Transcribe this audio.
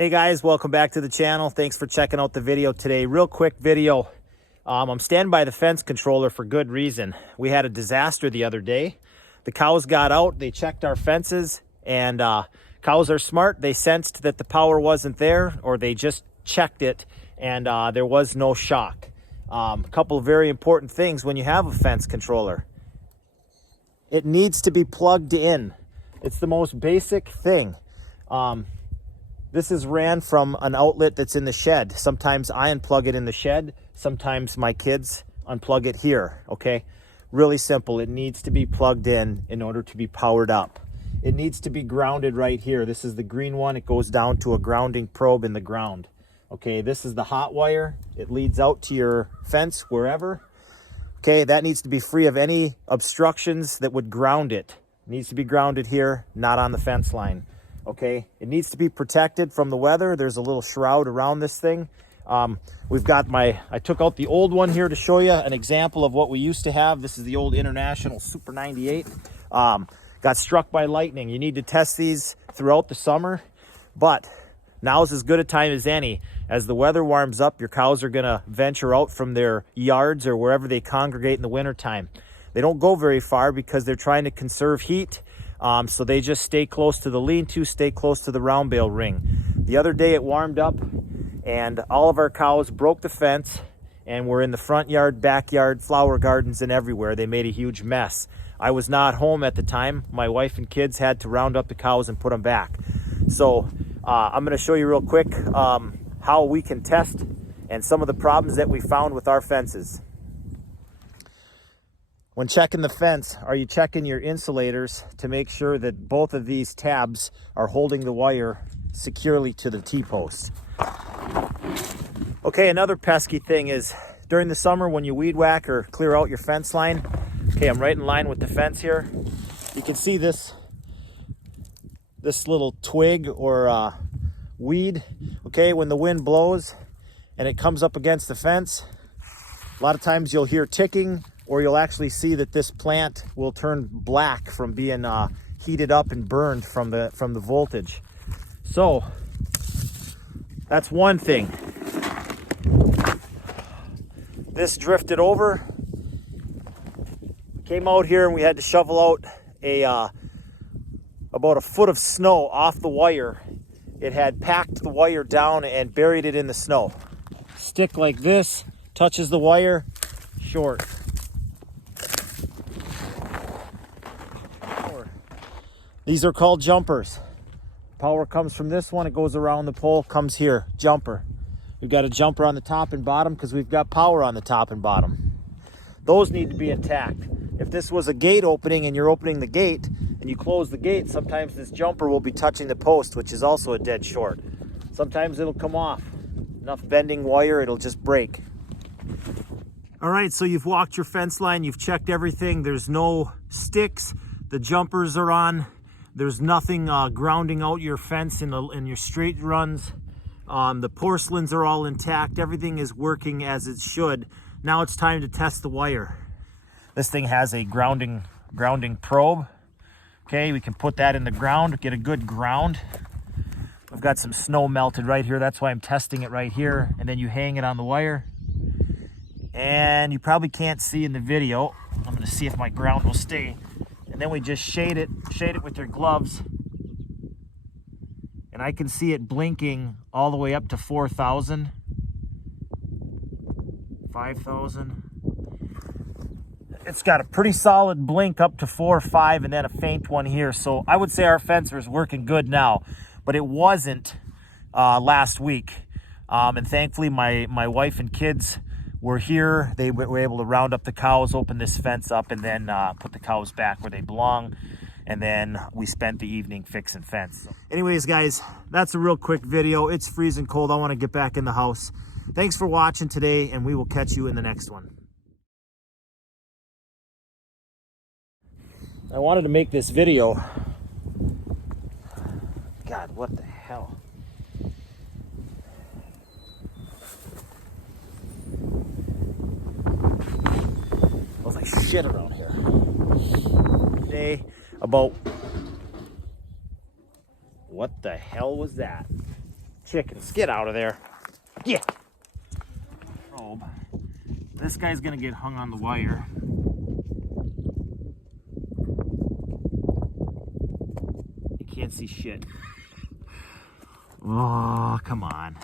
Hey guys, welcome back to the channel. Thanks for checking out the video today. Real quick video. I'm standing by the fence controller for good reason. We had a disaster the other day. The cows got out, they checked our fences, and cows are smart. They sensed that the power wasn't there, or they just checked it, and there was no shock. A couple of very important things when you have a fence controller. It needs to be plugged in. It's the most basic thing. This is ran from an outlet that's in the shed. Sometimes I unplug it in the shed. Sometimes my kids unplug it here, okay? Really simple. It needs to be plugged in order to be powered up. It needs to be grounded right here. This is the green one. It goes down to a grounding probe in the ground. Okay, this is the hot wire. It leads out to your fence wherever. Okay, that needs to be free of any obstructions that would ground it. It needs to be grounded here, not on the fence line. Okay, it needs to be protected from the weather. There's a little shroud around this thing. We've got I took out the old one here to show you an example of what we used to have. This is the old International Super 98. Got struck by lightning. You need to test these throughout the summer, but now is as good a time as any. As the weather warms up, your cows are gonna venture out from their yards or wherever they congregate in the wintertime. They don't go very far because they're trying to conserve heat. So they just stay close to the lean-to, stay close to the round bale ring. The other day it warmed up and all of our cows broke the fence and were in the front yard, backyard, flower gardens, and everywhere. They made a huge mess. I was not home at the time. My wife and kids had to round up the cows and put them back. So I'm going to show you real quick how we can test and some of the problems that we found with our fences. When checking the fence, are you checking your insulators to make sure that both of these tabs are holding the wire securely to the T-post? Okay, another pesky thing is during the summer when you weed whack or clear out your fence line. Okay, I'm right in line with the fence here. You can see this little twig or weed. Okay, when the wind blows and it comes up against the fence, a lot of times you'll hear ticking, or you'll actually see that this plant will turn black from being heated up and burned from the voltage. So that's one thing. This drifted over, came out here, and we had to shovel out about a foot of snow off the wire. It had packed the wire down and buried it in the snow. Stick like this, touches the wire, short. These are called jumpers. Power comes from this one, it goes around the pole, comes here, jumper. We've got a jumper on the top and bottom because we've got power on the top and bottom. Those need to be intact. If this was a gate opening and you're opening the gate and you close the gate, sometimes this jumper will be touching the post, which is also a dead short. Sometimes it'll come off. Enough bending wire, it'll just break. All right, so you've walked your fence line, you've checked everything. There's no sticks, the jumpers are on. There's nothing grounding out your fence in your straight runs. The porcelains are all intact. Everything is working as it should. Now it's time to test the wire. This thing has a grounding probe. Okay, we can put that in the ground, get a good ground. I've got some snow melted right here. That's why I'm testing it right here. And then you hang it on the wire. And you probably can't see in the video. I'm going to see if my ground will stay. And then we just shade it with your gloves. And I can see it blinking all the way up to 4,000, 5,000. It's got a pretty solid blink up to 4 or 5 and then a faint one here. So I would say our fencer is working good now, but it wasn't last week. And thankfully my wife and kids were here. They were able to round up the cows, open this fence up, and then put the cows back where they belong. And then we spent the evening fixing fence. So anyways, guys, that's a real quick video. It's freezing cold. I want to get back in the house. Thanks for watching today, and we will catch you in the next one. I wanted to make this video. God, what the hell? Smells like shit around here. Today about What the hell was that? chickens. Get out of there. Get. Probe. This guy's gonna get hung on the wire. You can't see shit. Oh, come on.